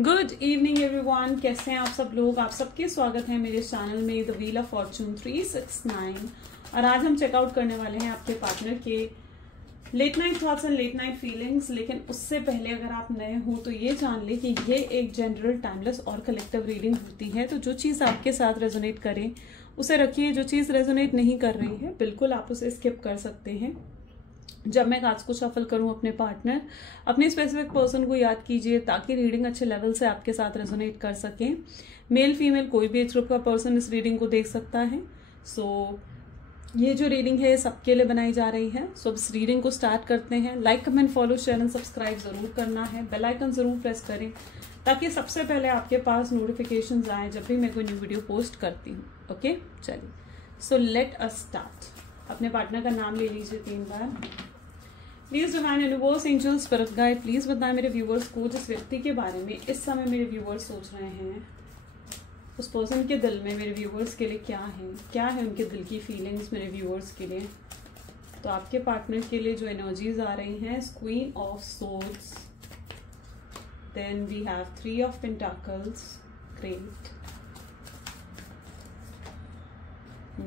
Good evening everyone, कैसे हैं आप सब लोग। आप सबके स्वागत है मेरे चैनल में द व्हील ऑफ फॉर्चून 369। और आज हम चेकआउट करने वाले हैं आपके पार्टनर के late night thoughts and late night feelings. लेकिन उससे पहले अगर आप नए हो तो ये जान ले कि ये एक जनरल, टाइमलेस और कलेक्टिव रीडिंग होती है। तो जो चीज़ आपके साथ रेजोनेट करे उसे रखिए, जो चीज़ रेजोनेट नहीं कर रही है बिल्कुल आप उसे स्किप कर सकते हैं। जब मैं कार्ड्स को शफल करूं अपने स्पेसिफिक पर्सन को याद कीजिए ताकि रीडिंग अच्छे लेवल से आपके साथ रेजोनेट कर सके। मेल फीमेल कोई भी एज ग्रुप का पर्सन इस रीडिंग को देख सकता है। ये जो रीडिंग है सबके लिए बनाई जा रही है। अब इस रीडिंग को स्टार्ट करते हैं। Like, comment, follow, share and subscribe जरूर करना है। बेल आइकन जरूर प्रेस करें ताकि सबसे पहले आपके पास नोटिफिकेशंस आए जब भी मैं कोई न्यू वीडियो पोस्ट करती हूँ। ओके, चलिए लेट अस स्टार्ट। अपने पार्टनर का नाम ले लीजिए 3 बार। Please divine universe, angel, spirit guide, please बताएं मेरे व्यूवर्स को जिस व्यक्ति के बारे में इस समय मेरे व्यूवर्स सोच रहे हैं, उस पर्सन के दिल में मेरे व्यूवर्स के लिए क्या है उनके दिल की फीलिंग्स मेरे व्यूवर्स के लिए। तो आपके पार्टनर के लिए जो एनर्जीज आ रही हैं, queen of swords, then we have 3 of pentacles, great,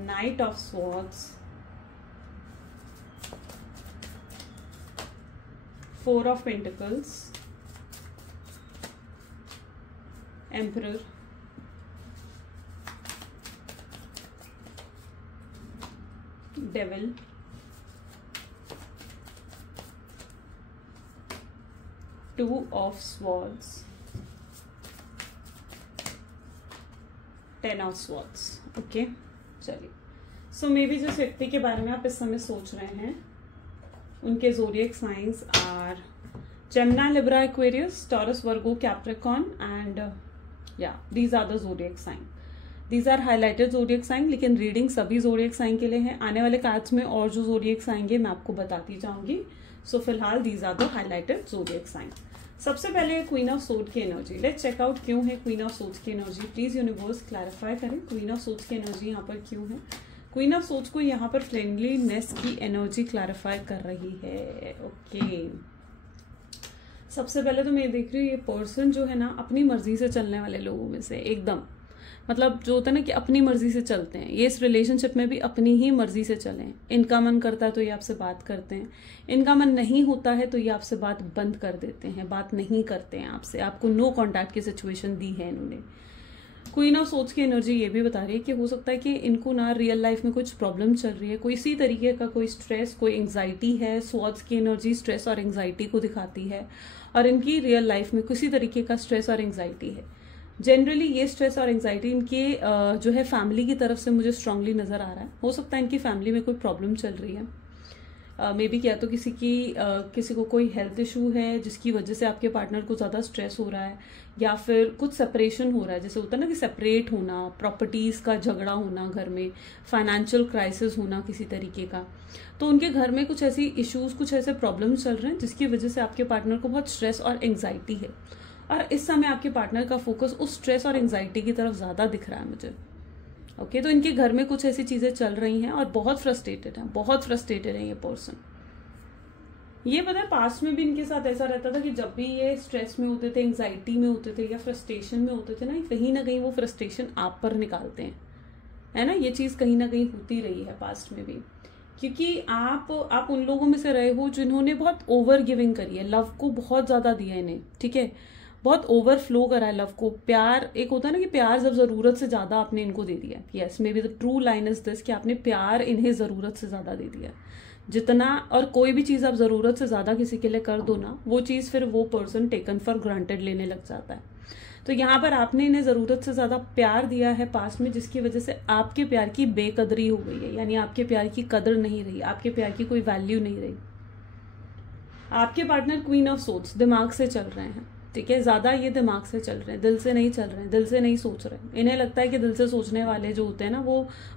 knight of swords, 4 of Pentacles, Emperor, Devil, Two of Swords, 10 of Swords। Okay, चलिए मे बी जिस व्यक्ति के बारे में आप इस समय सोच रहे हैं उनके zodiac signs are Gemini, Libra, Aquarius, Taurus, Virgo, Capricorn and these are the zodiac sign. These are highlighted zodiac sign, लेकिन रीडिंग सभी zodiac sign के लिए है। आने वाले कार्ड्स में और जो zodiac sign है मैं आपको बताती जाऊंगी। फिलहाल these are the highlighted zodiac sign। सबसे पहले क्वीन ऑफ सोर्ड की एनर्जी लेट्स चेकआउट क्यों है क्वीन ऑफ सोर्ड्स की एनर्जी। प्लीज यूनिवर्स क्लैरिफाई करें क्वीन ऑफ सोर्ड्स की एनर्जी यहाँ पर क्यों है। क्वीन ऑफ सोर्ड्स को यहाँ पर फ्रेंडलीनेस की एनर्जी क्लैरिफाई कर रही है। ओके, सबसे पहले तो मैं देख रही हूँ ये पर्सन जो है ना अपनी मर्जी से चलने वाले लोगों में से एकदम, मतलब जो होता है ना कि अपनी मर्जी से चलते हैं, ये इस रिलेशनशिप में भी अपनी ही मर्जी से चलें। इनका मन करता है तो ये आपसे बात करते हैं, इनका मन नहीं होता है तो ये आपसे बात बंद कर देते हैं, बात नहीं करते हैं आपसे, आपको नो कॉन्टैक्ट की सिचुएशन दी है इन्होंने। क्वीन ऑफ सोर्ड्स की एनर्जी ये भी बता रही है कि हो सकता है कि इनको ना रियल लाइफ में कुछ प्रॉब्लम चल रही है, कोई इसी तरीके का कोई स्ट्रेस, कोई एंग्जाइटी है। स्वॉर्ड्स की एनर्जी स्ट्रेस और एंग्जाइटी को दिखाती है और इनकी रियल लाइफ में किसी तरीके का स्ट्रेस और एंग्जाइटी है। जनरली ये स्ट्रेस और एंग्जाइटी इनके जो है फैमिली की तरफ से मुझे स्ट्रांगली नजर आ रहा है। हो सकता है इनकी फैमिली में कोई प्रॉब्लम चल रही है, मे बी क्या तो किसी को कोई हेल्थ इशू है जिसकी वजह से आपके पार्टनर को ज़्यादा स्ट्रेस हो रहा है, या फिर कुछ सेपरेशन हो रहा है, जैसे होता है ना कि सेपरेट होना, प्रॉपर्टीज़ का झगड़ा होना, घर में फाइनेंशियल क्राइसिस होना किसी तरीके का। तो उनके घर में कुछ ऐसी इश्यूज, कुछ ऐसे प्रॉब्लम चल रहे हैं जिसकी वजह से आपके पार्टनर को बहुत स्ट्रेस और एंग्जाइटी है। और इस समय आपके पार्टनर का फोकस उस स्ट्रेस और एंग्जाइटी की तरफ ज़्यादा दिख रहा है मुझे। ओके, तो इनके घर में कुछ ऐसी चीज़ें चल रही हैं और बहुत फ्रस्ट्रेटेड है ये पर्सन। ये पता है पास्ट में भी इनके साथ ऐसा रहता था कि जब भी ये स्ट्रेस में होते थे, एंग्जाइटी में होते थे या फ्रस्ट्रेशन में होते थे ना कहीं वो फ्रस्ट्रेशन आप पर निकालते हैं, है ना। ये चीज़ कहीं ना कहीं होती रही है पास्ट में भी, क्योंकि आप उन लोगों में से रहे हो जिन्होंने बहुत ओवर गिविंग करी है, लव को बहुत ज़्यादा दिया इन्हें, ठीक है, बहुत ओवरफ्लो करा है लव को। प्यार, एक होता है ना कि प्यार जब जरूरत से ज्यादा आपने इनको दे दिया। Yes, may be the true line is this कि आपने प्यार इन्हें जरूरत से ज्यादा दे दिया जितना। और कोई भी चीज आप जरूरत से ज्यादा किसी के लिए कर दो ना, वो चीज फिर वो पर्सन टेकन फॉर ग्रांटेड लेने लग जाता है। तो यहाँ पर आपने इन्हें जरूरत से ज्यादा प्यार दिया है पास्ट में, जिसकी वजह से आपके प्यार की बेकदरी हो गई है, यानी आपके प्यार की कदर नहीं रही, आपके प्यार की कोई वैल्यू नहीं रही। आपके पार्टनर क्वीन ऑफ सोर्ड्स दिमाग से चल रहे हैं, ठीक है, ज्यादा ये दिमाग से चल रहे हैं, दिल से नहीं चल रहे हैं, दिल से नहीं सोच रहे हैं। इन्हें लगता है कि दिल से सोचने वाले जो होते हैं ना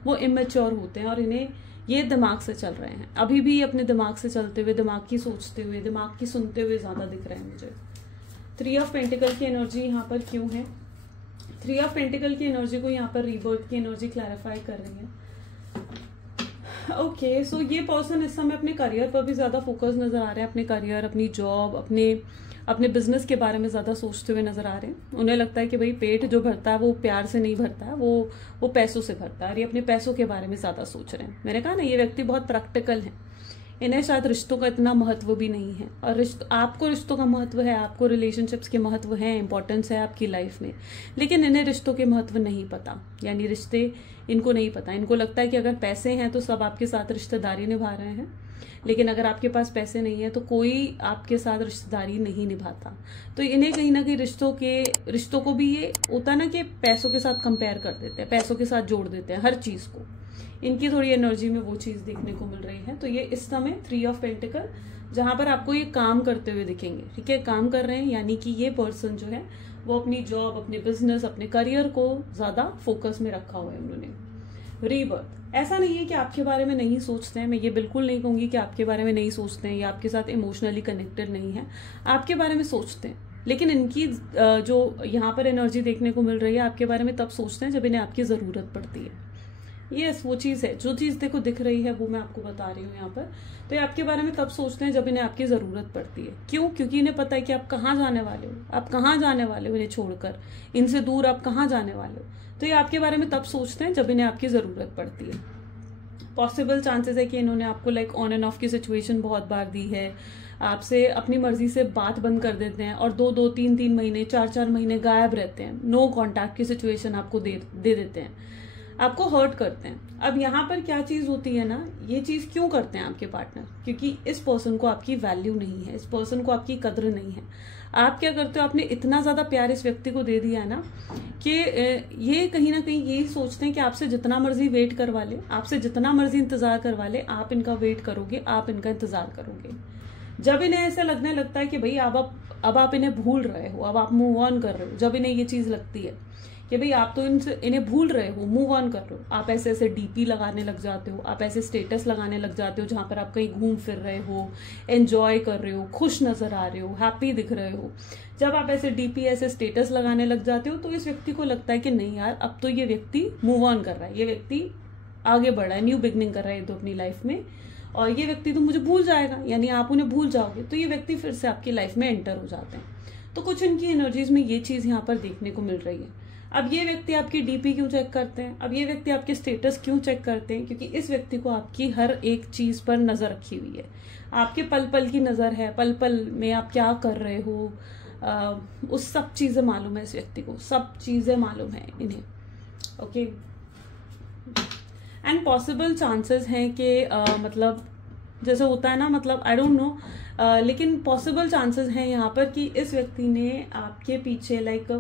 वो इमेच्योर होते हैं और इन्हें ये दिमाग से चल रहे हैं। अभी भी अपने दिमाग से चलते हुए, दिमाग की सोचते हुए, दिमाग की सुनते हुए ज्यादा दिख रहे हैं मुझे। 3 ऑफ पेंटिकल की एनर्जी यहाँ पर क्यों है। 3 ऑफ पेंटिकल की एनर्जी को यहाँ पर रीबर्थ की एनर्जी क्लैरिफाई कर रही है। ओके, सो ये पर्सन इस समय अपने करियर पर भी ज्यादा फोकस नजर आ रहा है, अपने करियर, अपनी जॉब, अपने अपने बिजनेस के बारे में ज्यादा सोचते हुए नजर आ रहे हैं। उन्हें लगता है कि भाई पेट जो भरता है वो प्यार से नहीं भरता है, वो पैसों से भरता है, और ये अपने पैसों के बारे में ज्यादा सोच रहे हैं। मैंने कहा ना, ये व्यक्ति बहुत प्रैक्टिकल है, इन्हें शायद रिश्तों का इतना महत्व भी नहीं है। और आपको रिश्तों का महत्व है, आपको रिलेशनशिप्स के महत्व है, इंपॉर्टेंस है आपकी लाइफ में, लेकिन इन्हें रिश्तों के महत्व नहीं पता, यानी रिश्ते इनको नहीं पता। इनको लगता है कि अगर पैसे हैं तो सब आपके साथ रिश्तेदारी निभा रहे हैं, लेकिन अगर आपके पास पैसे नहीं है तो कोई आपके साथ रिश्तेदारी नहीं निभाता। तो इन्हें कहीं ना कहीं रिश्तों को भी ये होता है ना कि पैसों के साथ कंपेयर कर देते हैं, पैसों के साथ जोड़ देते हैं हर चीज को। इनकी थोड़ी एनर्जी में वो चीज देखने को मिल रही है। तो ये इस समय 3 ऑफ पेंटिकल, जहां पर आपको ये काम करते हुए दिखेंगे, ठीक है, काम कर रहे हैं, यानी कि ये पर्सन जो है वो अपनी जॉब, अपने बिजनेस, अपने करियर को ज्यादा फोकस में रखा हुआ है उन्होंने। रीबर्थ, ऐसा नहीं है कि आपके बारे में नहीं सोचते हैं, मैं ये बिल्कुल नहीं कहूंगी कि आपके बारे में नहीं सोचते हैं या आपके साथ इमोशनली कनेक्टेड नहीं है, आपके बारे में सोचते हैं, लेकिन इनकी जो यहाँ पर एनर्जी देखने को मिल रही है, आपके बारे में तब सोचते हैं जब इन्हें आपकी जरूरत पड़ती है। यस, वो चीज है, जो चीज देखो दिख रही है वो मैं आपको बता रही हूँ यहाँ पर। तो ये आपके बारे में तब सोचते हैं जब इन्हें आपकी जरूरत पड़ती है। क्यों? क्योंकि इन्हें पता है कि आप कहाँ जाने वाले हो, आप कहाँ जाने वाले हो इन्हें छोड़कर, इनसे दूर आप कहाँ जाने वाले हो। तो ये आपके बारे में तब सोचते हैं जब इन्हें आपकी जरूरत पड़ती है। पॉसिबल चांसेस है कि इन्होंने आपको लाइक ऑन एंड ऑफ की सिचुएशन बहुत बार दी है, आपसे अपनी मर्जी से बात बंद कर देते हैं और 2-2, 3-3 महीने, 4-4 महीने गायब रहते हैं, नो कॉन्टैक्ट की सिचुएशन आपको दे देते हैं, आपको हर्ट करते हैं। अब यहाँ पर क्या चीज होती है ना, ये चीज क्यों करते हैं आपके पार्टनर? क्योंकि इस पर्सन को आपकी वैल्यू नहीं है, इस पर्सन को आपकी कद्र नहीं है। आप क्या करते हो, आपने इतना ज्यादा प्यार इस व्यक्ति को दे दिया है ना कि ये कहीं ना कहीं यही सोचते हैं कि आपसे जितना मर्जी वेट करवा ले, आपसे जितना मर्जी इंतजार करवा ले, आप इनका वेट करोगे, आप इनका इंतजार करोगे। जब इन्हें ऐसा लगने लगता है कि भाई अब आप इन्हें भूल रहे हो, अब आप मूव ऑन कर रहे हो, जब इन्हें ये चीज लगती है कि भाई आप तो इन्हें भूल रहे हो, मूव ऑन कर रहे हो, आप ऐसे ऐसे डीपी लगाने लग जाते हो, आप ऐसे स्टेटस लगाने लग जाते हो जहां पर आप कहीं घूम फिर रहे हो, एंजॉय कर रहे हो, खुश नजर आ रहे हो, हैप्पी दिख रहे हो। जब आप ऐसे डीपी, ऐसे स्टेटस लगाने लग जाते हो तो इस व्यक्ति को लगता है कि नहीं यार, अब तो ये व्यक्ति मूव ऑन कर रहा है, ये व्यक्ति आगे बढ़ रहा है, न्यू बिगनिंग कर रहा है तो अपनी लाइफ में, और ये व्यक्ति तो मुझे भूल जाएगा, यानी आप उन्हें भूल जाओगे। तो ये व्यक्ति फिर से आपकी लाइफ में एंटर हो जाते हैं। तो कुछ इनकी एनर्जीज में ये चीज यहाँ पर देखने को मिल रही है। अब ये व्यक्ति आपकी डीपी क्यों चेक करते हैं, अब ये व्यक्ति आपके स्टेटस क्यों चेक करते हैं? क्योंकि इस व्यक्ति को आपकी हर एक चीज पर नजर रखी हुई है, आपके पल पल की नजर है, पल पल में आप क्या कर रहे हो, उस सब चीजें मालूम है इस व्यक्ति को, सब चीजें मालूम है इन्हें। ओके, एंड पॉसिबल चांसेस हैं कि मतलब जैसे होता है ना, मतलब आई डोंट नो, लेकिन पॉसिबल चांसेस हैं यहाँ पर कि इस व्यक्ति ने आपके पीछे लाइक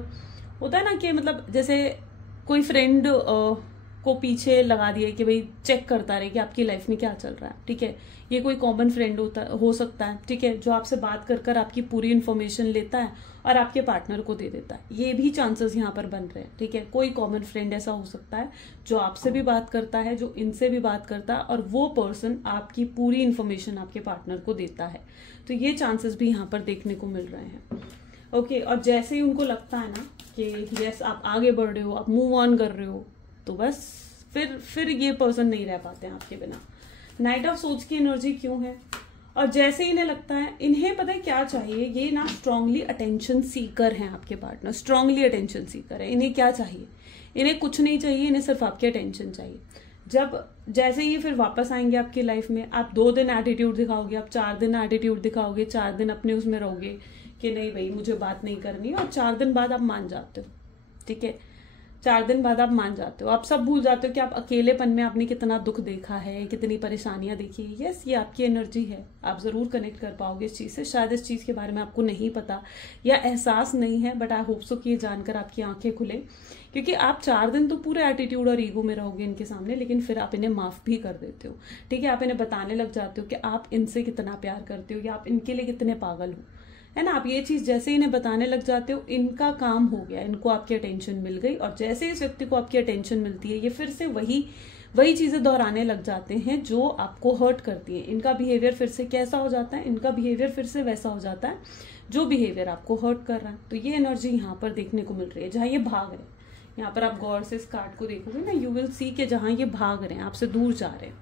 होता है ना कि मतलब जैसे कोई फ्रेंड को पीछे लगा दिया कि भाई चेक करता रहे कि आपकी लाइफ में क्या चल रहा है, ठीक है। ये कोई कॉमन फ्रेंड हो सकता है, ठीक है, जो आपसे बात कर कर आपकी पूरी इन्फॉर्मेशन लेता है और आपके पार्टनर को दे देता है। ये भी चांसेस यहाँ पर बन रहे हैं, ठीक है। कोई कॉमन फ्रेंड ऐसा हो सकता है जो आपसे भी बात करता है, जो इनसे भी बात करता है, और वो पर्सन आपकी पूरी इन्फॉर्मेशन आपके पार्टनर को देता है। तो ये चांसेस भी यहाँ पर देखने को मिल रहे हैं। ओके, और जैसे ही उनको लगता है ना कि यस आप आगे बढ़ रहे हो, आप मूव ऑन कर रहे हो, तो बस फिर ये पर्सन नहीं रह पाते हैं आपके बिना। नाइट ऑफ सोच की एनर्जी क्यों है? और जैसे इन्हें लगता है, इन्हें पता है क्या चाहिए, ये ना स्ट्रांगली अटेंशन सीकर हैं आपके पार्टनर, स्ट्रांगली अटेंशन सीकर है। इन्हें क्या चाहिए? इन्हें कुछ नहीं चाहिए, इन्हें सिर्फ आपकी अटेंशन चाहिए। जैसे ये फिर वापस आएंगे आपकी लाइफ में, आप 2 दिन एटीट्यूड दिखाओगे, आप 4 दिन एटीट्यूड दिखाओगे, 4 दिन अपने उसमें रहोगे कि नहीं भाई मुझे बात नहीं करनी, और 4 दिन बाद आप मान जाते हो, ठीक है। 4 दिन बाद आप मान जाते हो, आप सब भूल जाते हो कि आप अकेलेपन में आपने कितना दुख देखा है, कितनी परेशानियां देखी है। यस, ये आपकी एनर्जी है, आप जरूर कनेक्ट कर पाओगे इस चीज से। शायद इस चीज के बारे में आपको नहीं पता या एहसास नहीं है, बट आई होप सो कि ये जानकर आपकी आंखें खुले, क्योंकि आप 4 दिन तो पूरे एटीट्यूड और ईगो में रहोगे इनके सामने, लेकिन फिर आप इन्हें माफ भी कर देते हो, ठीक है। आप इन्हें बताने लग जाते हो कि आप इनसे कितना प्यार करते हो या आप इनके लिए कितने पागल हो, है ना। आप ये चीज जैसे इन्हें बताने लग जाते हो, इनका काम हो गया, इनको आपकी अटेंशन मिल गई। और जैसे इस व्यक्ति को आपकी अटेंशन मिलती है, ये फिर से वही चीजें दोहराने लग जाते हैं जो आपको हर्ट करती है। इनका बिहेवियर फिर से कैसा हो जाता है, इनका बिहेवियर फिर से वैसा हो जाता है जो बिहेवियर आपको हर्ट कर रहा है। तो ये एनर्जी यहाँ पर देखने को मिल रही है, जहां ये भाग रहे हैं। यहाँ पर आप गौर से इस कार्ड को देखोगे ना, यू विल सी कि जहां ये भाग रहे हैं, आपसे दूर जा रहे हैं।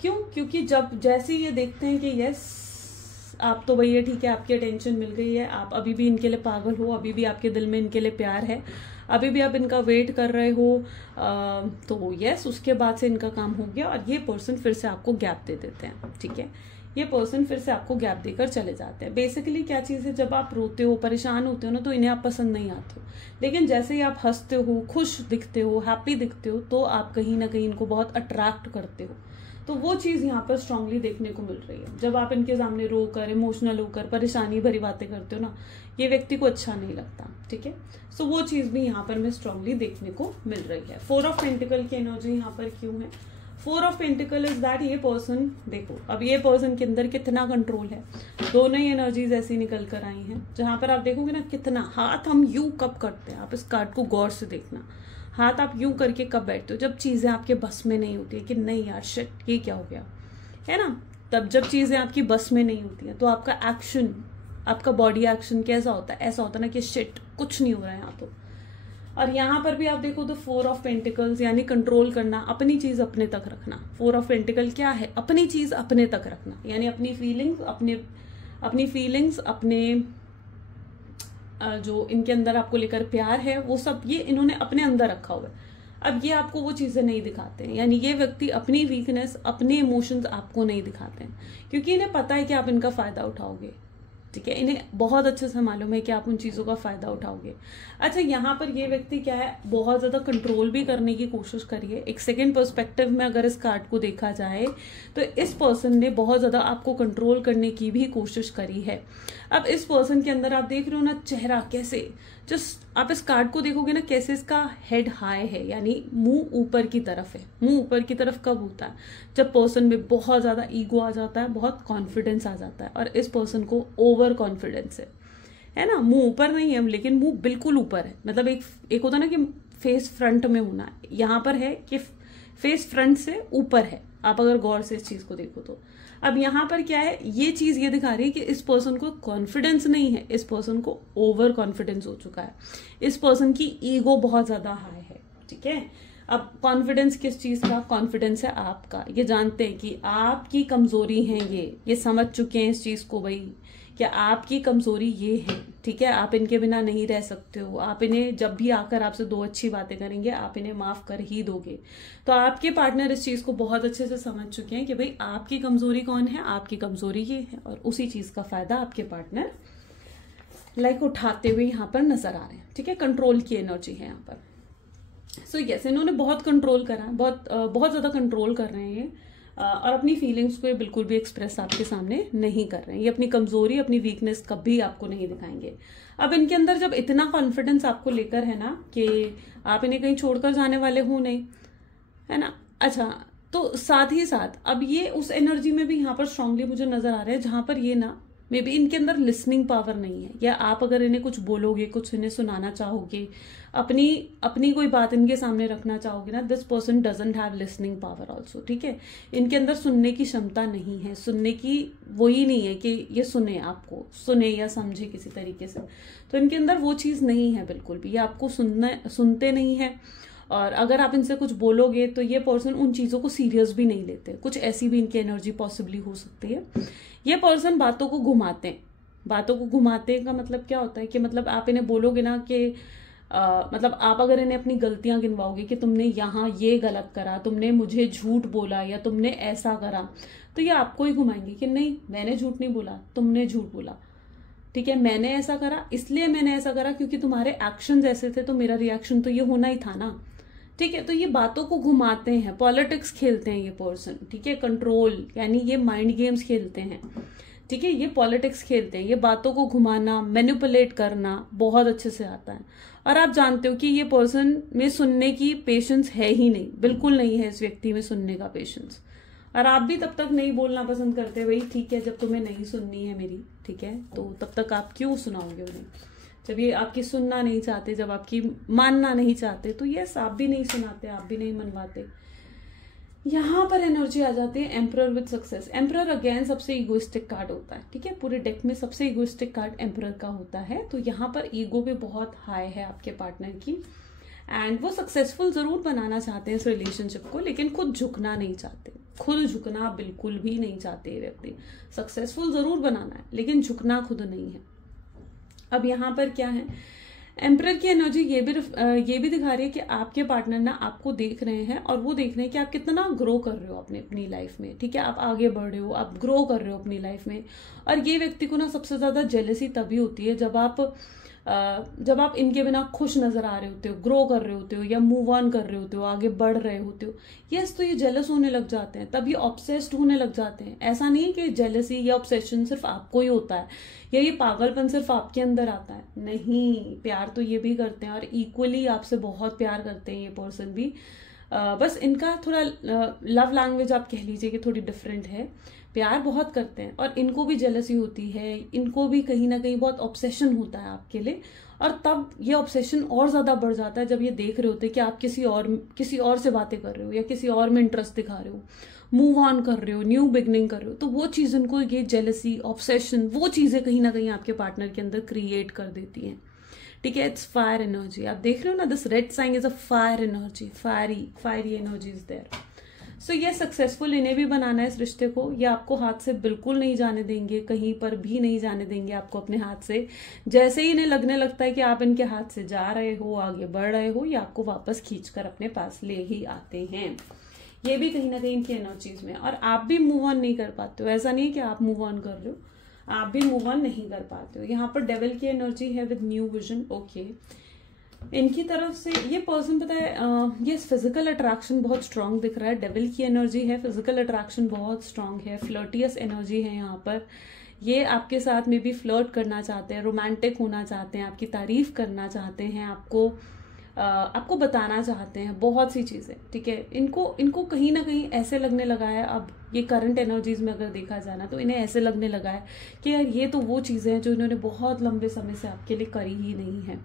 क्यों? क्योंकि जैसे ये देखते हैं कि यस आप तो भैया ठीक है, आपकी अटेंशन मिल गई है, आप अभी भी इनके लिए पागल हो, अभी भी आपके दिल में इनके लिए प्यार है, अभी भी आप इनका वेट कर रहे हो, तो यस, उसके बाद से इनका काम हो गया और ये पर्सन फिर से आपको गैप दे देते हैं। ठीक है, ये पर्सन फिर से आपको गैप देकर चले जाते हैं। बेसिकली क्या चीज़ है, जब आप रोते हो, परेशान होते हो ना, तो इन्हें आप पसंद नहीं आते हो, लेकिन जैसे ही आप हंसते हो, खुश दिखते हो, हैप्पी दिखते हो, तो आप कहीं ना कहीं इनको बहुत अट्रैक्ट करते हो। तो वो चीज़ यहाँ पर स्ट्रांगली देखने को मिल रही है। जब आप इनके सामने रोकर, इमोशनल होकर, परेशानी भरी बातें करते हो ना, ये व्यक्ति को अच्छा नहीं लगता। ठीक है, सो वो चीज़ भी यहाँ पर मैं स्ट्रांगली देखने को मिल रही है। 4 ऑफ पेंटिकल की एनर्जी यहाँ पर क्यों है? 4 ऑफ पेंटिकल इज दैट ये पर्सन, देखो अब ये पर्सन के अंदर कितना कंट्रोल है। दोनों ही एनर्जीज ऐसी निकल कर आई हैं, जहां पर आप देखोगे ना कितना हाथ हम यू कब करते हैं। आप इस कार्ड को गौर से देखना, हाथ आप यूं करके कब बैठते हो? जब चीजें आपके बस में नहीं होती है कि नहीं यार शिट ये क्या हो गया, है ना, तब जब चीजें आपकी बस में नहीं होती है तो आपका एक्शन, आपका बॉडी एक्शन कैसा होता है? ऐसा होता है ना कि शिट कुछ नहीं हो रहा है यहाँ तो। और यहाँ पर भी आप देखो तो 4 ऑफ पेंटिकल्स यानी कंट्रोल करना, अपनी चीज अपने तक रखना। 4 ऑफ पेंटिकल क्या है? अपनी चीज अपने तक रखना, यानी अपनी फीलिंग्स, अपने जो इनके अंदर आपको लेकर प्यार है वो सब ये इन्होंने अपने अंदर रखा हुआ है। अब ये आपको वो चीजें नहीं दिखाते हैं, यानी ये व्यक्ति अपनी वीकनेस, अपने इमोशंस आपको नहीं दिखाते हैं, क्योंकि इन्हें पता है कि आप इनका फायदा उठाओगे। ठीक है, इन्हें बहुत अच्छे से मालूम है कि आप उन चीजों का फायदा उठाओगे। अच्छा, यहाँ पर ये व्यक्ति क्या है, बहुत ज्यादा कंट्रोल भी करने की कोशिश करिए। एक सेकंड पर्सपेक्टिव में अगर इस कार्ड को देखा जाए तो इस पर्सन ने बहुत ज्यादा आपको कंट्रोल करने की भी कोशिश करी है। अब इस पर्सन के अंदर आप देख रहे हो ना चेहरा कैसे, जस्ट आप इस कार्ड को देखोगे ना कैसे इसका हेड हाई है, यानी मुंह ऊपर की तरफ है। मुंह ऊपर की तरफ कब होता है? जब पर्सन में बहुत ज्यादा ईगो आ जाता है, बहुत कॉन्फिडेंस आ जाता है, और इस पर्सन को ओवर कॉन्फिडेंस है ना। मुंह ऊपर नहीं है लेकिन मुंह बिल्कुल ऊपर है, मतलब एक होता है ना कि फेस फ्रंट में होना, यहाँ पर है कि फेस फ्रंट से ऊपर है। आप अगर गौर से इस चीज को देखो तो अब यहाँ पर क्या है, ये चीज ये दिखा रही है कि इस पर्सन को कॉन्फिडेंस नहीं है, इस पर्सन को ओवर कॉन्फिडेंस हो चुका है, इस पर्सन की ईगो बहुत ज्यादा हाई है। ठीक है, अब कॉन्फिडेंस किस चीज का? कॉन्फिडेंस है आपका। ये जानते हैं कि आपकी कमजोरी है, ये समझ चुके हैं इस चीज को भाई, कि आपकी कमजोरी ये है। ठीक है, आप इनके बिना नहीं रह सकते हो, आप इन्हें जब भी आकर आपसे 2 अच्छी बातें करेंगे आप इन्हें माफ कर ही दोगे। तो आपके पार्टनर इस चीज को बहुत अच्छे से समझ चुके हैं कि भाई आपकी कमजोरी कौन है, आपकी कमजोरी ये है, और उसी चीज का फायदा आपके पार्टनर उठाते हुए यहाँ पर नजर आ रहे हैं। ठीक है, कंट्रोल की एनर्जी है यहाँ पर। सो यस, इन्होंने बहुत कंट्रोल करा, बहुत ज्यादा कंट्रोल कर रहे हैं, और अपनी फीलिंग्स को ये बिल्कुल भी एक्सप्रेस आपके सामने नहीं कर रहे हैं। ये अपनी कमजोरी, अपनी वीकनेस कभी आपको नहीं दिखाएंगे। अब इनके अंदर जब इतना कॉन्फिडेंस आपको लेकर है ना कि आप इन्हें कहीं छोड़कर जाने वाले हो नहीं, है ना। अच्छा, तो साथ ही साथ अब ये उस एनर्जी में भी यहाँ पर स्ट्रांगली मुझे नजर आ रहा है जहां पर ये ना मे बी इनके अंदर लिसनिंग पावर नहीं है, या आप अगर इन्हें कुछ बोलोगे, कुछ इन्हें सुनाना चाहोगे, अपनी कोई बात इनके सामने रखना चाहोगे ना, this person doesn't have listening power also. ठीक है, इनके अंदर सुनने की क्षमता नहीं है, सुनने की वो ही नहीं है कि ये सुने, आपको सुने या समझे किसी तरीके से, तो इनके अंदर वो चीज नहीं है बिल्कुल भी। ये आपको सुनते नहीं है, और अगर आप इनसे कुछ बोलोगे तो ये पर्सन उन चीजों को सीरियस भी नहीं लेते। कुछ ऐसी भी इनकी एनर्जी पॉसिबली हो सकती है। ये पर्सन बातों को घुमाते हैं। बातों को घुमाते का मतलब क्या होता है कि मतलब आप इन्हें बोलोगे ना कि मतलब आप अगर इन्हें अपनी गलतियां गिनवाओगे कि तुमने यहाँ ये गलत करा, तुमने मुझे झूठ बोला, या तुमने ऐसा करा, तो ये आपको ही घुमाएंगे कि नहीं मैंने झूठ नहीं बोला, तुमने झूठ बोला। ठीक है, मैंने ऐसा करा इसलिए मैंने ऐसा करा क्योंकि तुम्हारे एक्शन ऐसे थे, तो मेरा रिएक्शन तो ये होना ही था ना। ठीक है, तो ये बातों को घुमाते हैं, पॉलिटिक्स खेलते हैं ये पर्सन। ठीक है, कंट्रोल यानी ये माइंड गेम्स खेलते हैं। ठीक है, ये पॉलिटिक्स खेलते हैं, ये बातों को घुमाना, मैनिपुलेट करना बहुत अच्छे से आता है। और आप जानते हो कि ये पर्सन में सुनने की पेशेंस है ही नहीं, बिल्कुल नहीं है इस व्यक्ति में सुनने का पेशेंस। और आप भी तब तक नहीं बोलना पसंद करते भाई, ठीक है, जब तुम्हें नहीं सुननी है मेरी, ठीक है, तो तब तक आप क्यों सुनाओगे उन्हें? जब ये आपकी सुनना नहीं चाहते, जब आपकी मानना नहीं चाहते, तो यस आप भी नहीं सुनाते, आप भी नहीं मनवाते। यहां पर एनर्जी आ जाती है emperor with success. Emperor again सबसे इगोइस्टिक कार्ड होता है। ठीक है, पूरे डेक में सबसे इगोइस्टिक कार्ड एम्परर का होता है, तो यहाँ पर ईगो भी बहुत हाई है आपके पार्टनर की। एंड वो सक्सेसफुल जरूर बनाना चाहते हैं इस रिलेशनशिप को, लेकिन खुद झुकना नहीं चाहते, खुद झुकना बिल्कुल भी नहीं चाहते ये व्यक्ति। सक्सेसफुल जरूर बनाना है लेकिन झुकना खुद नहीं है। अब यहाँ पर क्या है, एम्परर की एनर्जी ये भी दिखा रही है कि आपके पार्टनर ना आपको देख रहे हैं और वो देख रहे हैं कि आप कितना ग्रो कर रहे हो अपनी लाइफ में, ठीक है, आप आगे बढ़ रहे हो, आप ग्रो कर रहे हो अपनी लाइफ में। और ये व्यक्ति को ना सबसे ज्यादा जेलसी तभी होती है जब आप इनके बिना खुश नजर आ रहे होते हो, ग्रो कर रहे होते हो या मूव ऑन कर रहे होते हो, आगे बढ़ रहे होते हो। यस, तो ये जेलस होने लग जाते हैं, तब ये ऑब्सेस्ड होने लग जाते हैं। ऐसा नहीं है कि जेलसी या ऑब्सेशन सिर्फ आपको ही होता है या ये पागलपन सिर्फ आपके अंदर आता है, नहीं, प्यार तो ये भी करते हैं और इक्वली आपसे बहुत प्यार करते हैं ये पर्सन भी। बस इनका थोड़ा लव लैंग्वेज आप कह लीजिए कि थोड़ी डिफरेंट है। प्यार बहुत करते हैं और इनको भी जेलसी होती है, इनको भी कहीं ना कहीं बहुत ऑब्सेशन होता है आपके लिए। और तब ये ऑब्सेशन और ज्यादा बढ़ जाता है जब ये देख रहे होते हैं कि आप किसी और से बातें कर रहे हो या किसी और में इंटरेस्ट दिखा रहे हो, मूव ऑन कर रहे हो, न्यू बिगनिंग कर रहे हो। तो वो चीज इनको, ये जेलसी, ऑब्सेशन, वो चीजें कहीं ना कहीं आपके पार्टनर के अंदर क्रिएट कर देती हैं, ठीक है। इट्स फायर एनर्जी, आप देख रहे हो ना, this red sign is a fire energy, fiery energy is there. So ये सक्सेसफुल इन्हें भी बनाना है इस रिश्ते को, ये आपको हाथ से बिल्कुल नहीं जाने देंगे, कहीं पर भी नहीं जाने देंगे आपको अपने हाथ से। जैसे ही इन्हें लगने लगता है कि आप इनके हाथ से जा रहे हो, आगे बढ़ रहे हो, ये आपको वापस खींचकर अपने पास ले ही आते हैं। ये भी कहीं ना कहीं इनकी एनर्जीज में। और आप भी मूव ऑन नहीं कर पाते हो, ऐसा नहीं है कि आप मूव ऑन कर रहे हो, आप भी मूव ऑन नहीं कर पाते हो। यहाँ पर डेविल की एनर्जी है विद न्यू विजन, ओके। इनकी तरफ से ये पर्सन, पता है, ये फिजिकल अट्रैक्शन बहुत स्ट्रांग दिख रहा है। डेविल की एनर्जी है, फिजिकल अट्रैक्शन बहुत स्ट्रांग है, फ्लर्टियस एनर्जी है यहाँ पर। ये आपके साथ में भी फ्लर्ट करना चाहते हैं, रोमांटिक होना चाहते हैं, आपकी तारीफ करना चाहते हैं, आपको बताना चाहते हैं बहुत सी चीजें, ठीक है। इनको कहीं ना कहीं ऐसे लगने लगा है, अब ये करंट एनर्जीज में अगर देखा जाए ना, तो इन्हें ऐसे लगने लगा है कि यार ये तो वो चीजें हैं जो इन्होंने बहुत लंबे समय से आपके लिए करी ही नहीं है,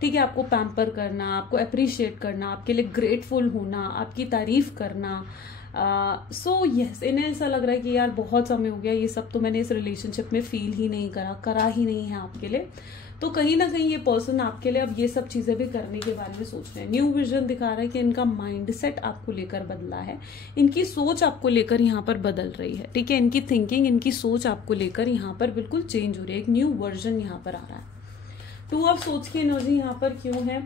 ठीक है। आपको पैम्पर करना, आपको अप्रिशिएट करना, आपके लिए ग्रेटफुल होना, आपकी तारीफ करना। सो यस, इन्हें ऐसा लग रहा है कि यार बहुत समय हो गया, ये सब तो मैंने इस रिलेशनशिप में फील ही नहीं करा ही नहीं है आपके लिए। तो कहीं ना कहीं ये पर्सन आपके लिए अब ये सब चीजें भी करने के बारे में सोच रहे हैं। न्यू विजन दिखा रहा है कि इनका माइंडसेट आपको लेकर बदला है, इनकी सोच आपको लेकर यहाँ पर बदल रही है, ठीक है। इनकी थिंकिंग, इनकी सोच आपको लेकर यहाँ पर बिल्कुल चेंज हो रही है, एक न्यू वर्जन यहाँ पर आ रहा है। टू ऑफ सोच की एनर्जी यहाँ पर क्यों है?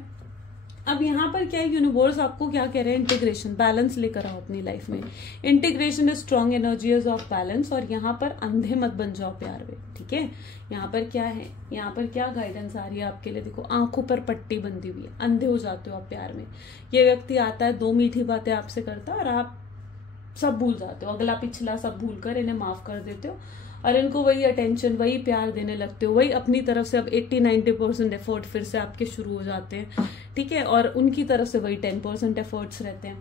अब यहाँ पर क्या है, यूनिवर्स आपको क्या कह रहे हैं, इंटीग्रेशन, बैलेंस लेकर आओ अपनी लाइफ में। Integration is strong energies of balance. और यहाँ पर अंधे मत बन जाओ प्यार में, ठीक है। यहाँ पर क्या है, यहाँ पर क्या गाइडेंस आ रही है आपके लिए, देखो आंखों पर पट्टी बंधी हुई है, अंधे हो जाते हो आप प्यार में। ये व्यक्ति आता है, दो मीठी बातें आपसे करता है और आप सब भूल जाते हो, अगला पिछला सब भूल कर इन्हें माफ कर देते हो और इनको वही अटेंशन, वही प्यार देने लगते हो, वही अपनी तरफ से अब 80-90% एफर्ट फिर से आपके शुरू हो जाते हैं, ठीक है। और उनकी तरफ से वही 10% एफर्ट्स रहते हैं,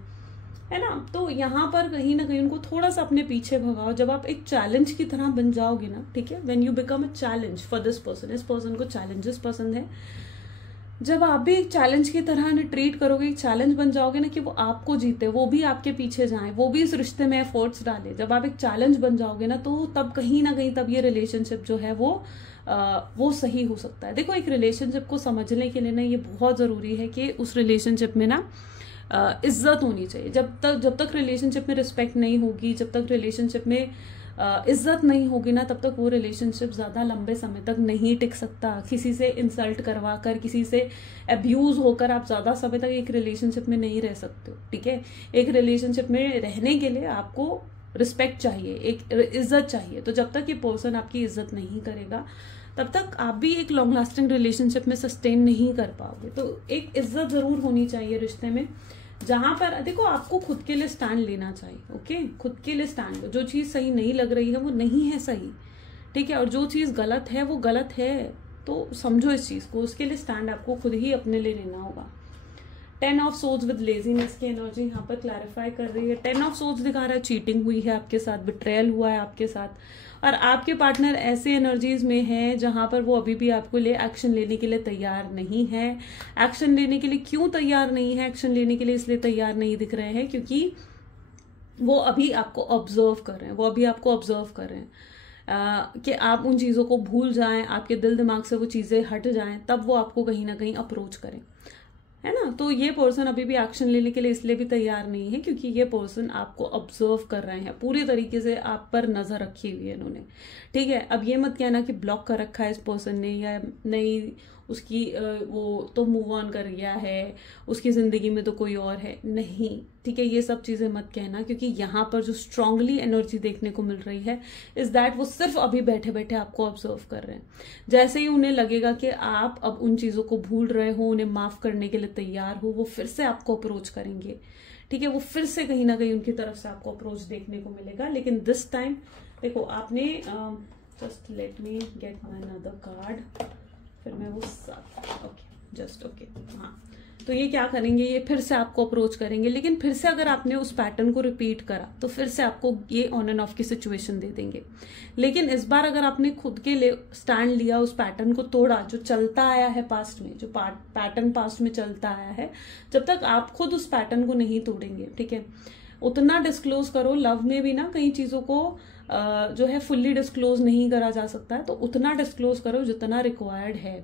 है ना। तो यहाँ पर कहीं ना कहीं उनको थोड़ा सा अपने पीछे भगाओ। जब आप एक चैलेंज की तरह बन जाओगे ना, ठीक है, when you become a challenge for this person, इस पर्सन को चैलेंजेस पसंद है, जब आप भी एक चैलेंज की तरह ने ट्रीट करोगे, एक चैलेंज बन जाओगे ना कि वो आपको जीते, वो भी आपके पीछे जाएं, वो भी इस रिश्ते में एफर्ट्स डाले, जब आप एक चैलेंज बन जाओगे ना, तो तब कहीं ना कहीं तब ये रिलेशनशिप जो है वो सही हो सकता है। देखो, एक रिलेशनशिप को समझने के लिए ना ये बहुत जरूरी है कि उस रिलेशनशिप में ना इज्जत होनी चाहिए। जब तक रिलेशनशिप में रिस्पेक्ट नहीं होगी, जब तक रिलेशनशिप में इज्जत नहीं होगी ना, तब तक वो रिलेशनशिप ज्यादा लंबे समय तक नहीं टिक सकता। किसी से इंसल्ट करवा कर, किसी से अब्यूज होकर आप ज्यादा समय तक एक रिलेशनशिप में नहीं रह सकते हो, ठीक है। एक रिलेशनशिप में रहने के लिए आपको रिस्पेक्ट चाहिए, एक इज्जत चाहिए। तो जब तक ये पर्सन आपकी इज्जत नहीं करेगा, तब तक आप भी एक लॉन्ग लास्टिंग रिलेशनशिप में सस्टेन नहीं कर पाओगे। तो एक इज्जत जरूर होनी चाहिए रिश्ते में, जहां पर देखो आपको खुद के लिए स्टैंड लेना चाहिए, ओके। खुद के लिए स्टैंड, जो चीज सही नहीं लग रही है वो नहीं है सही, ठीक है। और जो चीज गलत है वो गलत है, तो समझो इस चीज को, उसके लिए स्टैंड आपको खुद ही अपने लिए लेना होगा। 10 ऑफ सोर्ड्स विद लेजीनेस की एनर्जी यहाँ पर क्लैरिफाई कर रही है। 10 ऑफ सोर्ड्स दिखा रहा है चीटिंग हुई है आपके साथ, बिट्रेयल हुआ है आपके साथ, और आपके पार्टनर ऐसे एनर्जीज में है जहां पर वो अभी भी आपको लिए एक्शन लेने के लिए तैयार नहीं है। एक्शन लेने के लिए क्यों तैयार नहीं है? एक्शन लेने के लिए इसलिए तैयार नहीं दिख रहे हैं क्योंकि वो अभी आपको ऑब्जर्व कर रहे हैं, कि आप उन चीजों को भूल जाएं, आपके दिल दिमाग से वो चीजें हट जाएं, तब वो आपको कहीं ना कहीं अप्रोच करें, है ना। तो ये पर्सन अभी भी एक्शन लेने के लिए इसलिए भी तैयार नहीं है क्योंकि ये पर्सन आपको ऑब्जर्व कर रहे हैं, पूरी तरीके से आप पर नजर रखी हुई है इन्होंने, ठीक है। अब ये मत कहना कि ब्लॉक कर रखा है इस पर्सन ने या नहीं, उसकी वो तो मूव ऑन कर गया है, उसकी जिंदगी में तो कोई और है, नहीं, ठीक है। ये सब चीजें मत कहना क्योंकि यहाँ पर जो स्ट्रांगली एनर्जी देखने को मिल रही है इज दैट वो सिर्फ अभी बैठे बैठे आपको ऑब्जर्व कर रहे हैं। जैसे ही उन्हें लगेगा कि आप अब उन चीजों को भूल रहे हो, उन्हें माफ करने के लिए तैयार हो, वो फिर से आपको अप्रोच करेंगे, ठीक है। वो फिर से कहीं ना कहीं उनकी तरफ से आपको अप्रोच देखने को मिलेगा। लेकिन दिस टाइम देखो आपने just let me gate my another card, फिर मैं वो ओके जस्ट ओके हाँ। तो ये क्या करेंगे, ये फिर से आपको अप्रोच करेंगे, लेकिन फिर से अगर आपने उस पैटर्न को रिपीट करा तो फिर से आपको ये ऑन एंड ऑफ की सिचुएशन दे देंगे। लेकिन इस बार अगर आपने खुद के लिए स्टैंड लिया, उस पैटर्न को तोड़ा जो चलता आया है पास्ट में, जो पैटर्न पास्ट में चलता आया है, जब तक आप खुद उस पैटर्न को नहीं तोड़ेंगे, ठीक है, उतना डिस्क्लोज करो। लव में भी ना कई चीजों को जो है फुल्ली डिस्क्लोज नहीं करा जा सकता है, तो उतना डिस्क्लोज करो जितना रिक्वायर्ड है,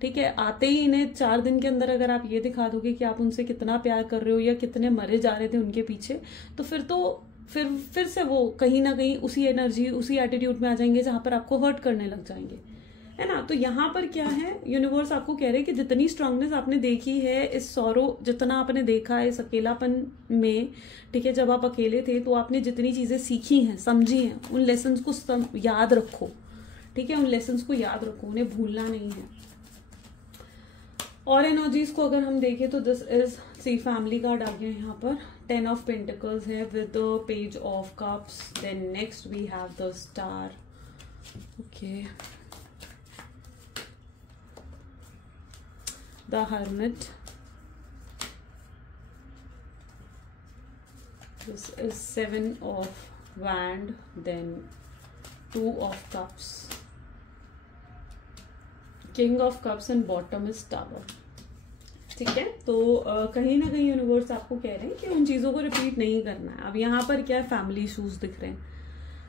ठीक है। आते ही इन्हें 4 दिन के अंदर अगर आप ये दिखा दोगे कि आप उनसे कितना प्यार कर रहे हो या कितने मरे जा रहे थे उनके पीछे, तो फिर से वो कहीं ना कहीं उसी एनर्जी, उसी एटीट्यूड में आ जाएंगे जहां पर आपको हर्ट करने लग जाएंगे, है ना। तो यहाँ पर क्या है, यूनिवर्स आपको कह रहे हैं कि जितनी स्ट्रांगनेस आपने देखी है इस सॉरो, जितना आपने देखा है इस अकेलापन में, ठीक है, जब आप अकेले थे तो आपने जितनी चीजें सीखी हैं, समझी हैं, उन लेसन्स को याद रखो, ठीक है, उन लेसन्स को याद रखो, उन्हें भूलना नहीं है। और एनर्जीज को अगर हम देखें तो this is C family card आ गया यहाँ पर, 10 ऑफ पेंटिकल्स है with the page of cups, then next we have the star, okay, the hermit, this is 7 of wand, then 2 of cups, king of cups and bottom is tower, ठीक है। तो कहीं ना कहीं यूनिवर्स आपको कह रहे हैं कि उन चीजों को रिपीट नहीं करना है। अब यहाँ पर क्या है, फैमिली इशूज दिख रहे हैं,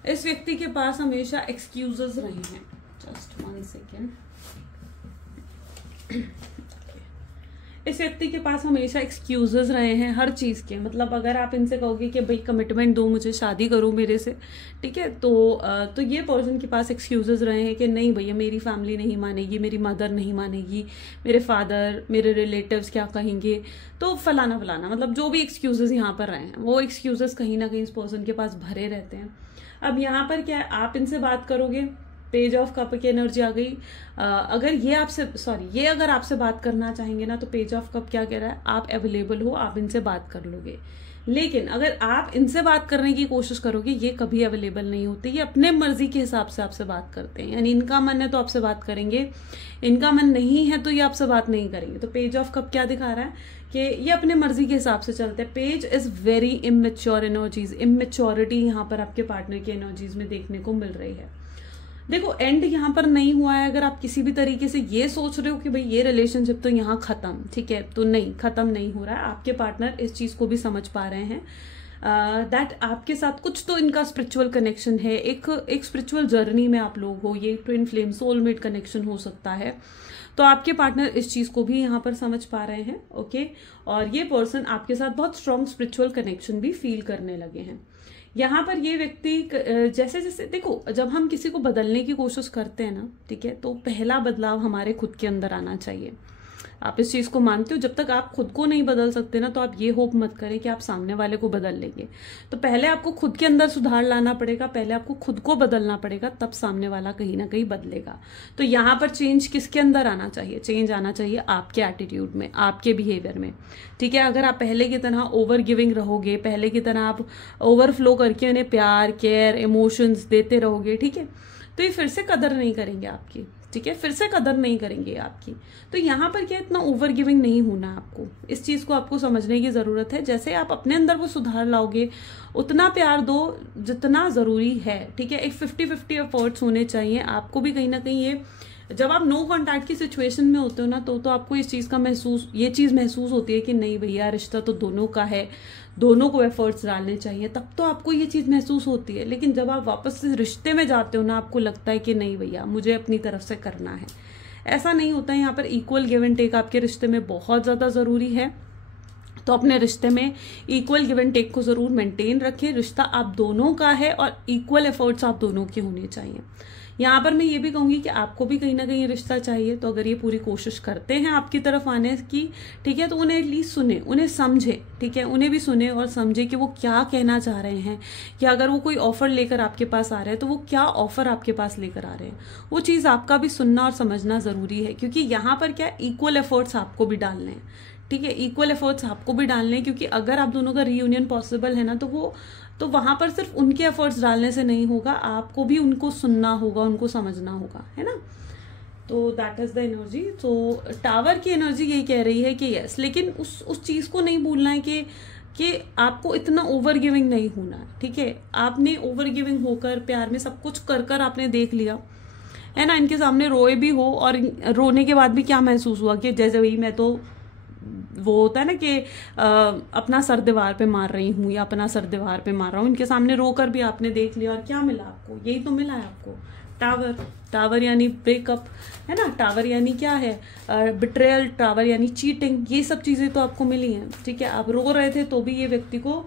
इस व्यक्ति के पास हमेशा एक्सक्यूजेस रहे हैं, जस्ट 1 सेकेंड, इस व्यक्ति के पास हमेशा एक्सक्यूजेस रहे हैं हर चीज के। मतलब अगर आप इनसे कहोगे कि भाई कमिटमेंट दो मुझे, शादी करो मेरे से, ठीक है, तो ये पर्सन के पास एक्सक्यूजेस रहे हैं कि नहीं भैया मेरी फैमिली नहीं मानेगी, मेरी मदर नहीं मानेगी, मेरे फादर, मेरे रिलेटिव्स क्या कहेंगे, तो फलाना फलाना, मतलब जो भी एक्सक्यूजेस यहाँ पर रहे हैं वो एक्सक्यूजेस कहीं ना कहीं इस पर्सन के पास भरे रहते हैं। अब यहाँ पर क्या है, आप इनसे बात करोगे, पेज ऑफ कप की एनर्जी आ गई। अगर ये अगर आपसे बात करना चाहेंगे ना, तो पेज ऑफ कप क्या कह रहा है, आप अवेलेबल हो, आप इनसे बात कर लोगे। लेकिन अगर आप इनसे बात करने की कोशिश करोगे, ये कभी अवेलेबल नहीं होते, ये अपने मर्जी के हिसाब से आपसे बात करते हैं। यानी इनका मन है तो आपसे बात करेंगे, इनका मन नहीं है तो ये आपसे बात नहीं करेंगे। तो पेज ऑफ कप क्या दिखा रहा है कि ये अपने मर्जी के हिसाब से चलते हैं। Page is very immature energies, immaturity यहाँ पर आपके पार्टनर की एनर्जीज में देखने को मिल रही है। देखो एंड यहाँ पर नहीं हुआ है। अगर आप किसी भी तरीके से ये सोच रहे हो कि भाई ये रिलेशनशिप तो यहाँ खत्म, ठीक है, तो नहीं, खत्म नहीं हो रहा है। आपके पार्टनर इस चीज को भी समझ पा रहे हैं दैट आपके साथ कुछ तो इनका स्पिरिचुअल कनेक्शन है, एक स्पिरिचुअल जर्नी में आप लोग हो, ये ट्विन फ्लेम सोलमेट कनेक्शन हो सकता है। तो आपके पार्टनर इस चीज को भी यहाँ पर समझ पा रहे हैं, ओके। और ये पर्सन आपके साथ बहुत स्ट्रॉन्ग स्पिरिचुअल कनेक्शन भी फील करने लगे हैं। यहाँ पर ये व्यक्ति जैसे जैसे देखो, जब हम किसी को बदलने की कोशिश करते हैं ना, ठीक है, तो पहला बदलाव हमारे खुद के अंदर आना चाहिए। आप इस चीज को मानते हो, जब तक आप खुद को नहीं बदल सकते ना, तो आप ये होप मत करें कि आप सामने वाले को बदल लेंगे। तो पहले आपको खुद के अंदर सुधार लाना पड़ेगा, पहले आपको खुद को बदलना पड़ेगा, तब सामने वाला कहीं ना कहीं बदलेगा। तो यहाँ पर चेंज किसके अंदर आना चाहिए? चेंज आना चाहिए आपके एटीट्यूड में, आपके बिहेवियर में, ठीक है। अगर आप पहले की तरह ओवर गिविंग रहोगे, पहले की तरह आप ओवरफ्लो करके उन्हें प्यार, केयर, इमोशंस देते रहोगे, ठीक है, तो ये फिर से कदर नहीं करेंगे आपकी, ठीक है, फिर से कदर नहीं करेंगे आपकी। तो यहाँ पर क्या, इतना ओवर गिविंग नहीं होना आपको, इस चीज को आपको समझने की जरूरत है। जैसे आप अपने अंदर वो सुधार लाओगे, उतना प्यार दो जितना जरूरी है, ठीक है। एक 50-50 एफर्ट्स होने चाहिए। आपको भी कहीं ना कहीं ये, जब आप नो कॉन्टैक्ट की सिचुएशन में होते हो ना, तो आपको इस चीज का ये चीज महसूस होती है कि नहीं भैया रिश्ता तो दोनों का है, दोनों को एफर्ट्स डालने चाहिए, तब तो आपको ये चीज महसूस होती है। लेकिन जब आप वापस से रिश्ते में जाते हो ना, आपको लगता है कि नहीं भैया मुझे अपनी तरफ से करना है, ऐसा नहीं होता है। यहाँ पर इक्वल गिव एंड टेक आपके रिश्ते में बहुत ज्यादा जरूरी है। तो अपने रिश्ते में इक्वल गिव एंड टेक को जरूर मेंटेन रखें। रिश्ता आप दोनों का है और इक्वल एफर्ट्स आप दोनों के होने चाहिए। यहाँ पर मैं ये भी कहूंगी कि आपको भी कहीं ना कहीं रिश्ता चाहिए, तो अगर ये पूरी कोशिश करते हैं आपकी तरफ आने की, ठीक है, तो उन्हें एटलीस्ट सुने, उन्हें समझे, ठीक है, उन्हें भी सुने और समझे कि वो क्या कहना चाह रहे हैं, कि अगर वो कोई ऑफर लेकर आपके पास आ रहे हैं तो वो क्या ऑफर आपके पास लेकर आ रहे हैं, वो चीज आपका भी सुनना और समझना जरूरी है। क्योंकि यहाँ पर क्या इक्वल एफर्ट्स आपको भी डालने हैं, ठीक है, इक्वल एफर्ट्स आपको भी डालने हैं। क्योंकि अगर आप दोनों का रीयूनियन पॉसिबल है ना, तो वहां पर सिर्फ उनके एफर्ट्स डालने से नहीं होगा, आपको भी उनको सुनना होगा, उनको समझना होगा, है ना। तो दैट इज द एनर्जी। तो टावर की एनर्जी यही कह रही है कि यस, लेकिन उस चीज को नहीं भूलना है कि आपको इतना ओवर गिविंग नहीं होना है, ठीक है। आपने ओवर गिविंग होकर प्यार में सब कुछ कर आपने देख लिया है ना, इनके सामने रोए भी हो और रोने के बाद भी क्या महसूस हुआ कि जैसे वही मैं तो वो होता है ना कि अपना सर दीवार पे मार रही हूँ या अपना सर दीवार पे मार रहा हूँ। इनके सामने रोकर भी आपने देख लिया और क्या मिला आपको, यही तो मिला है आपको, टावर। टावर यानी ब्रेकअप, है ना। टावर यानी क्या है, बिट्रेयल। टावर यानी चीटिंग। ये सब चीजें तो आपको मिली हैं, ठीक है। आप रो रहे थे तो भी ये व्यक्ति को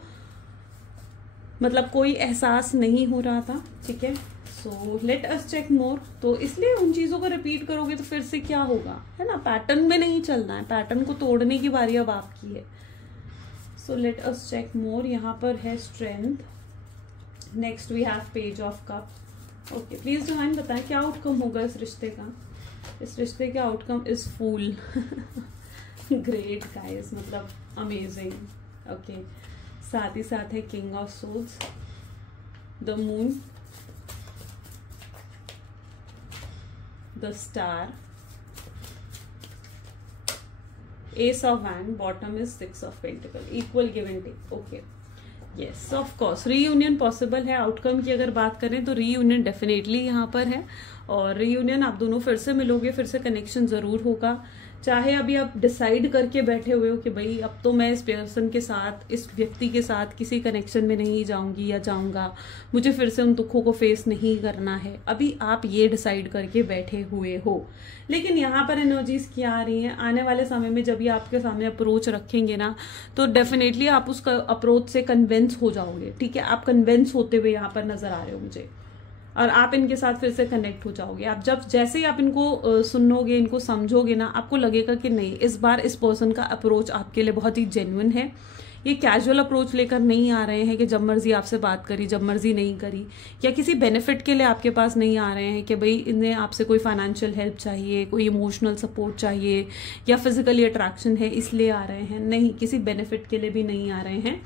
मतलब कोई एहसास नहीं हो रहा था, ठीक है। सो लेट अस चेक मोर। तो इसलिए उन चीजों को रिपीट करोगे तो फिर से क्या होगा, है ना। पैटर्न में नहीं चलना है, पैटर्न को तोड़ने की बारी अब आपकी है। So let us check more. यहाँ पर है strength. Next we have page of cup. Okay, please divine बताएं क्या आउटकम होगा इस रिश्ते का। इस रिश्ते का outcome is fool. Great guys, मतलब अमेजिंग। ओके, साथ ही साथ है king of souls, the moon, the star, ace of wand, bottom is 6 of pentacle, equal give and take. Okay, yes, of course reunion possible है। Outcome की अगर बात करें तो रीयूनियन डेफिनेटली यहाँ पर है, और रीयूनियन आप दोनों फिर से मिलोगे, फिर से कनेक्शन जरूर होगा। चाहे अभी आप डिसाइड करके बैठे हुए हो कि भाई अब तो मैं इस पर्सन के साथ, इस व्यक्ति के साथ किसी कनेक्शन में नहीं जाऊंगी या जाऊंगा, मुझे फिर से उन दुखों को फेस नहीं करना है, अभी आप ये डिसाइड करके बैठे हुए हो। लेकिन यहाँ पर एनर्जीज क्या आ रही हैं, आने वाले समय में जब ये आपके सामने अप्रोच रखेंगे ना, तो डेफिनेटली आप उस अप्रोच से कन्विंस हो जाओगे, ठीक है। आप कन्विंस होते हुए यहाँ पर नजर आ रहे हो मुझे, और आप इनके साथ फिर से कनेक्ट हो जाओगे। आप जैसे ही आप इनको सुनोगे, इनको समझोगे ना, आपको लगेगा कि नहीं, इस बार इस पर्सन का अप्रोच आपके लिए बहुत ही जेन्युइन है। ये कैजुअल अप्रोच लेकर नहीं आ रहे हैं कि जब मर्जी आपसे बात करी, जब मर्जी नहीं करी, या किसी बेनिफिट के लिए आपके पास नहीं आ रहे हैं कि भाई इन्हें आपसे कोई फाइनेंशियल हेल्प चाहिए, कोई इमोशनल सपोर्ट चाहिए, या फिजिकली अट्रैक्शन है इसलिए आ रहे हैं। नहीं, किसी बेनिफिट के लिए भी नहीं आ रहे हैं।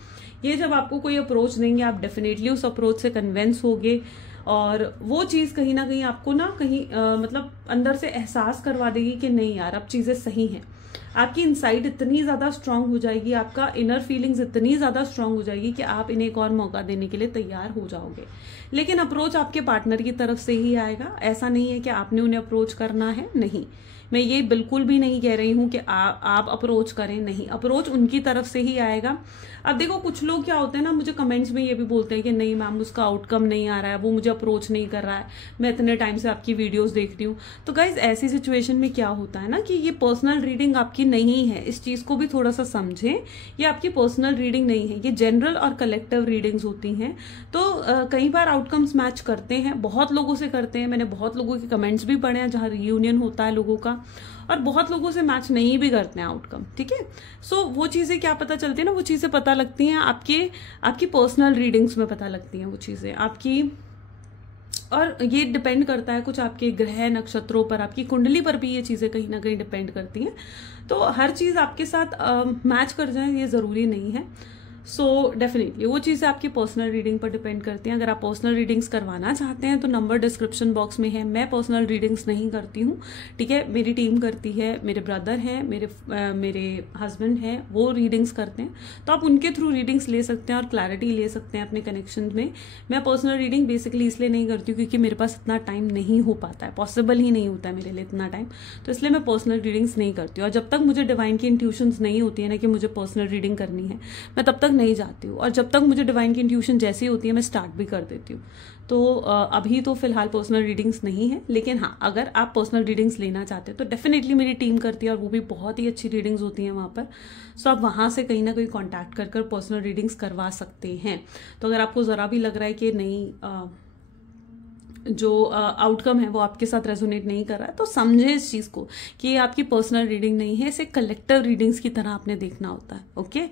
ये जब आपको कोई अप्रोच देंगे, आप डेफिनेटली उस अप्रोच से कन्विंस होगे, और वो चीज कहीं ना कहीं आपको ना कहीं मतलब अंदर से एहसास करवा देगी कि नहीं यार, अब चीजें सही हैं। आपकी इनसाइट इतनी ज्यादा स्ट्रांग हो जाएगी, आपका इनर फीलिंग्स इतनी ज्यादा स्ट्रांग हो जाएगी कि आप इन्हें एक और मौका देने के लिए तैयार हो जाओगे। लेकिन अप्रोच आपके पार्टनर की तरफ से ही आएगा। ऐसा नहीं है कि आपने उन्हें अप्रोच करना है, नहीं, मैं ये बिल्कुल भी नहीं कह रही हूं कि आप अप्रोच करें, नहीं, अप्रोच उनकी तरफ से ही आएगा। अब देखो, कुछ लोग क्या होते हैं ना, मुझे कमेंट्स में ये भी बोलते हैं कि नहीं मैम, उसका आउटकम नहीं आ रहा है, वो मुझे अप्रोच नहीं कर रहा है, मैं इतने टाइम से आपकी वीडियोस देख रही हूँ। तो गाइज, ऐसी सिचुएशन में क्या होता है ना कि ये पर्सनल रीडिंग आपकी नहीं है। इस चीज को भी थोड़ा सा समझें, ये आपकी पर्सनल रीडिंग नहीं है, ये जनरल और कलेक्टिव रीडिंग्स होती हैं। तो कई बार आउटकम्स मैच करते हैं, बहुत लोगों से करते हैं। मैंने बहुत लोगों के कमेंट्स भी पढ़े हैं जहां रियूनियन होता है लोगों का, और बहुत लोगों से मैच नहीं भी करते हैं आउटकम, ठीक है। सो वो चीजें क्या पता चलती है ना, वो चीजें पता लगती हैं आपकी पर्सनल रीडिंग्स में पता लगती हैं वो चीजें आपकी। और ये डिपेंड करता है कुछ आपके ग्रह नक्षत्रों पर, आपकी कुंडली पर भी ये चीजें कहीं ना कहीं डिपेंड करती हैं। तो हर चीज आपके साथ मैच कर जाए ये जरूरी नहीं है। सो डेफिनेटली वो चीज़ें आपकी पर्सनल रीडिंग पर डिपेंड करती हैं। अगर आप पर्सनल रीडिंग्स करवाना चाहते हैं तो नंबर डिस्क्रिप्शन बॉक्स में है। मैं पर्सनल रीडिंग्स नहीं करती हूँ, ठीक है, मेरी टीम करती है, मेरे ब्रदर हैं, मेरे हस्बैंड हैं, वो रीडिंग्स करते हैं। तो आप उनके थ्रू रीडिंग्स ले सकते हैं और क्लैरिटी ले सकते हैं अपने कनेक्शन में। मैं पर्सनल रीडिंग बेसिकली इसलिए नहीं करती हूँ क्योंकि मेरे पास इतना टाइम नहीं हो पाता है, पॉसिबल ही नहीं होता है मेरे लिए इतना टाइम, तो इसलिए मैं पर्सनल रीडिंग्स नहीं करती हूँ। और जब तक मुझे डिवाइन की इंट्यूशंस नहीं होती है ना कि मुझे पर्सनल रीडिंग करनी है, मैं तब तक नहीं जाती हूँ, और जब तक मुझे डिवाइन की इंट्यूशन जैसी होती है मैं स्टार्ट भी कर देती हूँ। तो अभी तो फिलहाल पर्सनल रीडिंग्स नहीं है, लेकिन हाँ अगर आप पर्सनल रीडिंग्स लेना चाहते हैं तो डेफिनेटली मेरी टीम करती है, और वो भी बहुत ही अच्छी रीडिंग्स होती हैं वहाँ पर। सो आप वहाँ से कहीं ना कहीं कॉन्टैक्ट कर पर्सनल रीडिंग्स करवा सकते हैं। तो अगर आपको ज़रा भी लग रहा है कि नहीं जो आउटकम है वो आपके साथ रेजोनेट नहीं कर रहा है, तो समझे इस चीज़ को कि ये आपकी पर्सनल रीडिंग नहीं है, इसे कलेक्टिव रीडिंग्स की तरह आपने देखना होता है। ओके,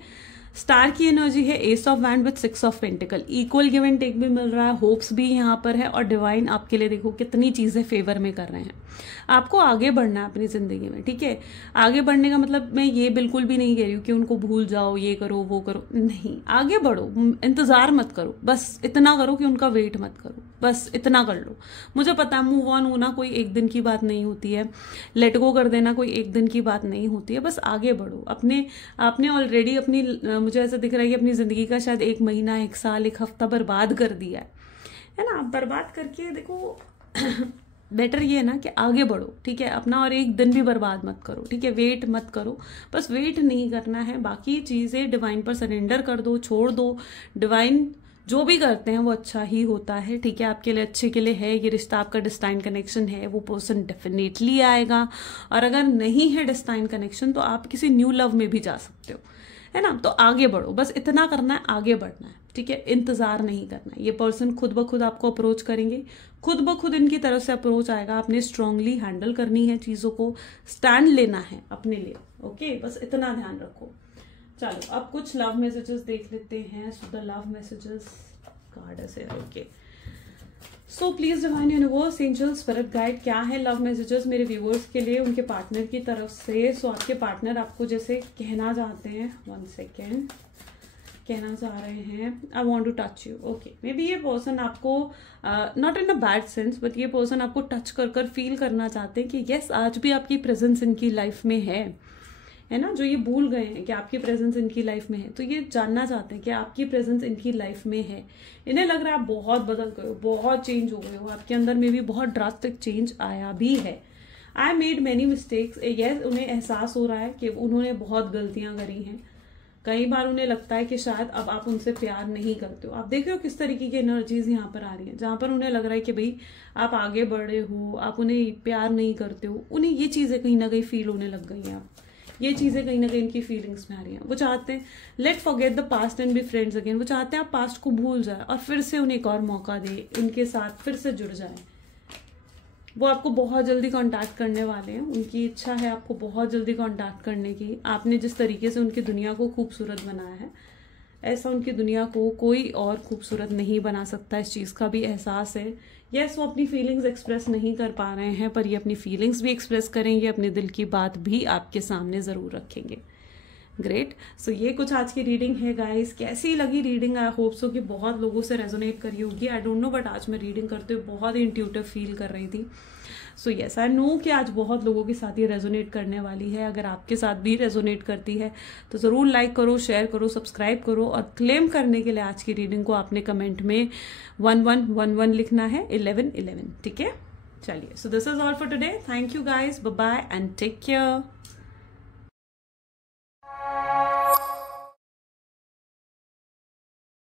स्टार की एनर्जी है ace of wand with 6 of pentacle, equal give and take भी मिल रहा है, होप्स भी यहाँ पर है, और डिवाइन आपके लिए देखो कितनी चीजें फेवर में कर रहे हैं। आपको आगे बढ़ना है अपनी जिंदगी में, ठीक है। आगे बढ़ने का मतलब मैं ये बिल्कुल भी नहीं कह रही हूँ कि उनको भूल जाओ, ये करो वो करो, नहीं, आगे बढ़ो, इंतजार मत करो, बस इतना करो कि उनका वेट मत करो, बस इतना कर लो। मुझे पता है मूव ऑन होना कोई एक दिन की बात नहीं होती है, लेट गो कर देना कोई एक दिन की बात नहीं होती है, बस आगे बढ़ो। आपने ऑलरेडी अपनी, मुझे ऐसा दिख रहा है कि अपनी जिंदगी का शायद 1 महीना, 1 साल, 1 हफ्ता बर्बाद कर दिया है ना। बर्बाद करके देखो बेटर ये है ना कि आगे बढ़ो, ठीक है, अपना और एक दिन भी बर्बाद मत करो, ठीक है, वेट मत करो, बस वेट नहीं करना है, बाकी चीजें डिवाइन पर सरेंडर कर दो, छोड़ दो। डिवाइन जो भी करते हैं वो अच्छा ही होता है, ठीक है, आपके लिए अच्छे के लिए है। ये रिश्ता आपका डिस्टाइन कनेक्शन है, वो पर्सन डेफिनेटली आएगा, और अगर नहीं है डिस्टाइन कनेक्शन तो आप किसी न्यू लव में भी जा सकते हो, है ना। तो आगे बढ़ो, बस इतना करना है, आगे बढ़ना है, ठीक है, इंतजार नहीं करना है। ये पर्सन खुद ब खुद आपको अप्रोच करेंगे, खुद ब खुद इनकी तरफ से अप्रोच आएगा। आपने स्ट्रांगली हैंडल करनी है चीजों को, स्टैंड लेना है अपने लिए। ओके, बस इतना ध्यान रखो। चलो अब कुछ लव मैसेजेस देख लेते हैं। So the love messages card है। Okay, so please divine universe, angel, spirit guide, क्या है लव मैसेजेस मेरे व्यूअर्स के लिए उनके पार्टनर की तरफ से। सो आपके पार्टनर आपको जैसे कहना चाहते हैं, 1 सेकेंड, कहना चाह रहे हैं I want to touch you. Okay, maybe ये पर्सन आपको not in a bad sense, but ये पर्सन आपको टच कर फील करना चाहते हैं कि यस आज भी आपकी प्रेजेंस इनकी लाइफ में है ना। जो ये भूल गए हैं कि आपकी प्रेजेंस इनकी लाइफ में है, तो ये जानना चाहते हैं कि आपकी प्रेजेंस इनकी लाइफ में है। इन्हें लग रहा है आप बहुत बदल गए हो, बहुत चेंज हो गए हो, आपके अंदर में भी बहुत ड्रास्टिक चेंज आया भी है। I made many mistakes, yes, उन्हें एहसास हो रहा है कि उन्होंने बहुत गलतियां करी हैं। कई बार उन्हें लगता है कि शायद अब आप उनसे प्यार नहीं करते हो। आप देख रहे हो किस तरीके की एनर्जीज यहाँ पर आ रही हैं, जहां पर उन्हें लग रहा है कि भाई आप आगे बढ़ रहे हो, आप उन्हें प्यार नहीं करते हो। उन्हें ये चीजें कहीं ना कहीं फील होने लग गई हैं, ये चीजें कहीं ना कहीं इनकी फीलिंग्स में आ रही हैं। वो चाहते हैं let forget the past and be friends again. वो चाहते हैं आप पास्ट को भूल जाए और फिर से उन्हें एक और मौका दे, उनके साथ फिर से जुड़ जाए। वो आपको बहुत जल्दी कांटेक्ट करने वाले हैं, उनकी इच्छा है आपको बहुत जल्दी कांटेक्ट करने की। आपने जिस तरीके से उनकी दुनिया को खूबसूरत बनाया है, ऐसा उनकी दुनिया को कोई और खूबसूरत नहीं बना सकता। इस चीज़ का भी एहसास है। यस, वो अपनी फीलिंग्स एक्सप्रेस नहीं कर पा रहे हैं, पर ये अपनी फीलिंग्स भी एक्सप्रेस करेंगे, अपने दिल की बात भी आपके सामने ज़रूर रखेंगे। ग्रेट। सो ये कुछ आज की रीडिंग है गाइस। कैसी लगी रीडिंग? आई होप सो कि बहुत लोगों से रेजोनेट करी होगी। आई डोंट नो, बट आज मैं रीडिंग करते हुए बहुत ही इंट्यूटिव फील कर रही थी। सो यस, आई नो कि आज बहुत लोगों के साथ ये रेजोनेट करने वाली है। अगर आपके साथ भी रेजोनेट करती है तो ज़रूर लाइक करो, शेयर करो, सब्सक्राइब करो, और क्लेम करने के लिए आज की रीडिंग को आपने कमेंट में 1111 लिखना है, 1111, ठीक है। चलिए, so this is all for today. Thank you guys, bye bye and take care.